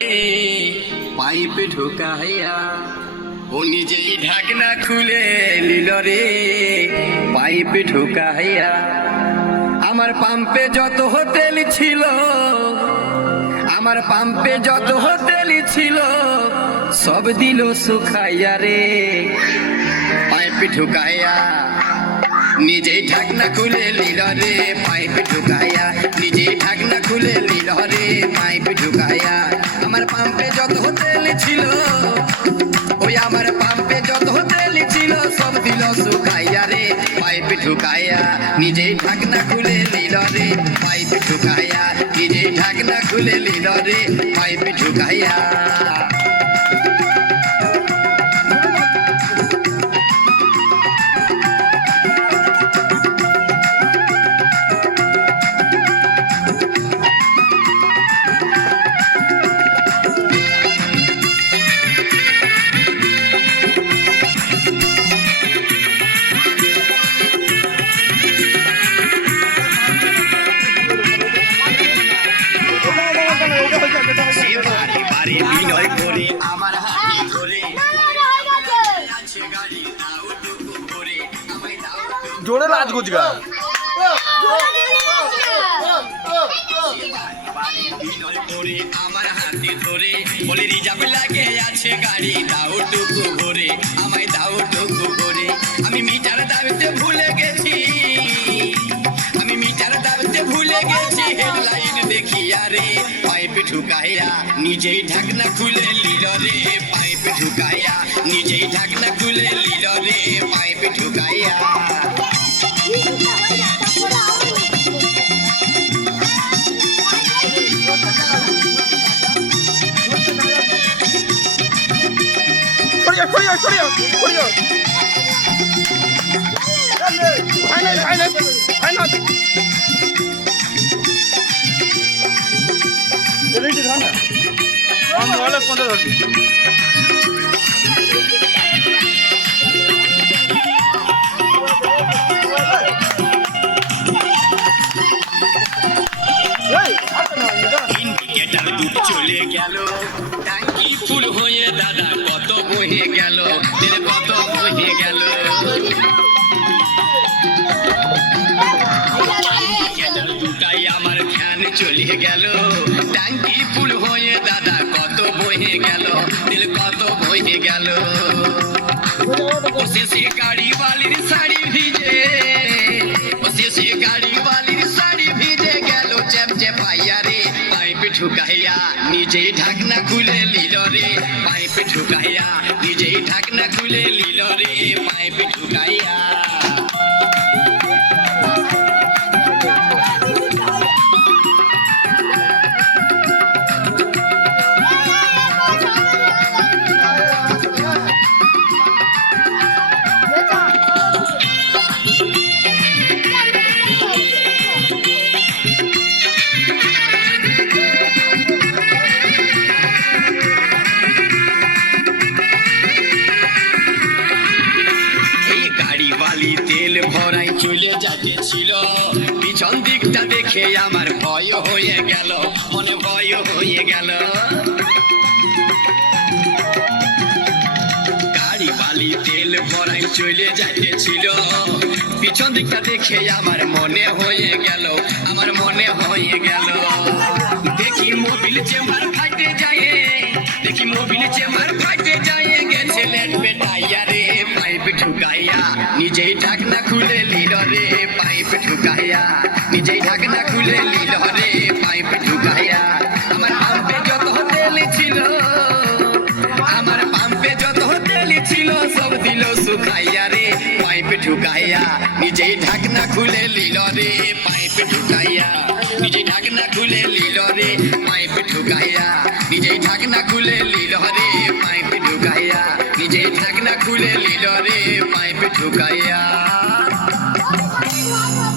Pipe ঢুকাইয়া ও নিজেই ঢাকনা খুলে নিল রে পাইপ ঢুকাইয়া। আমার পাম্পে যত হোটেল ছিল, আমার পাম্পে যত হোটেল ছিল সব দিল শুকাইয়া রে পাইপ ঢুকাইয়া। নিজেই ঢাকনা খুলে নিল রে পাইপ ঢুকাইয়া, নিজেই ঢাকনা খুলে নিল রে পাইপ ঢুকাইয়া। আমার পাম্পে যত হোটেল ছিল, ওই আমার পাম্পে যত হোটেল ছিল সব দিল শুকাইয়া রে পাইপ ঢুকাইয়া। নিজেই ঢাকনা খুলে নিল রে পাইপ ঢুকাইয়া, নিজেই ঢাকনা খুলে নিল রে পাইপ ঢুকাইয়া। জোরে নাচ গুজগা আমার হাতে ধরে বলে রিজার্ভ লাগে আছে গাড়ি দাও টুকু ভরে আমায় দাও টুকু ভরে। আমি মিটার দাবিতে ভুলে গেছি, আমি মিটার দাবিতে ভুলে গেছি হেডলাইন দেখিয়া রে পাইপ ঢুকাইয়া। নিজেই ঢাকনা খুলে নিল রে পাইপ ঢুকাইয়া, নিজেই ঢাকনা খুলে নিল রে পাইপ ঢুকাইয়া। ইন্ডিকেটার দুধ চলে গেল, ট্যাঙ্কি ফুল হয়ে দাদা কত বহে গেল, তেল কত বহে গেল। ইন্ডিকেটার দুটাই আমার ধ্যান চলে গেল, ট্যাঙ্কি ফুল হয়ে দাদা কত বহে গেল, তেল কত বহে গেল। শেষে গাড়ি বালির শাড়ি ভিজে, শেষে গাড়ি বালির শাড়ি ভিজে গেল চ্যাপচে পাইয়া রে পাইপ ঢুকাইয়া। নিজেই ঢাকনা খুলে নিল রে পাইপ ঢুকাইয়া, নিজেই ঢাকনা খুলে নিল রে পাইপ ঢুকাইয়া। তেল ভরাই চলে যাচ্ছিল, পিছন দিকটা দেখে আমার ভয় হয়ে গেল, মনে ভয় হয়ে গেল। গাড়ি বালি তেল ভরাই চলে যাচ্ছিল, পিছন দিকটা দেখে আমার মনে হয়ে গেল, আমার মনে হয়ে গেল। দেখি মোবিল চেম্বার ফাটে যায়, দেখি মোবিল চেম্বার ফাটে যায়, গেছে লেট বেটাইয়া রে পাইপ ঢুকাইয়া। নিজেই ঢাকনা খুলে নিল রে পাইপ ঢুকাইয়া, নিজেই ঢাকনা খুলে নিল রে পাইপ ঢুকাইয়া। আমার পাম্পে যত হোটেল ছিল, আমার পাম্পে যত হোটেল ছিল সব দিল শুকাইয়া রে পাইপ ঢুকাইয়া। নিজেই ঢাকনা খুলে নিল রে পাইপ ঢুকাইয়া, নিজেই ঢাকনা খুলে নিল রে পাইপ ঢুকাইয়া, নিজেই ঢাকনা খুলে নিল রে পাইপ ঢুকাইয়া, নিজেই ঢাকনা খুলে নিল রে পাইপ ঢুকাইয়া।